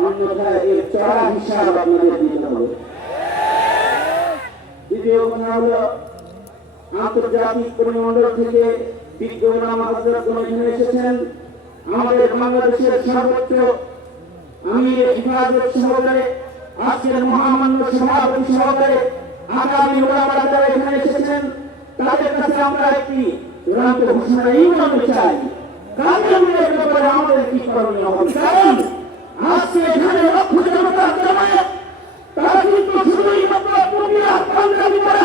অন্যথায় এর চড়া হিসাব আপনাদের দিতে হবে দ্বিতীয় কথা হলো আন্তর্জাতিক পরিমণ্ডল থেকে বিজ্ঞ ওলামা হযরতগণ এখানে এসেছেন আমাদের বাংলাদেশের সর্বোচ্চ তাদের কাছে আমরা একটি আজকে এখানে লক্ষ জনতার জমায়েত তারা কিন্তু শুধুই মাত্র পুরুলিয়া পাঞ্জাবি করে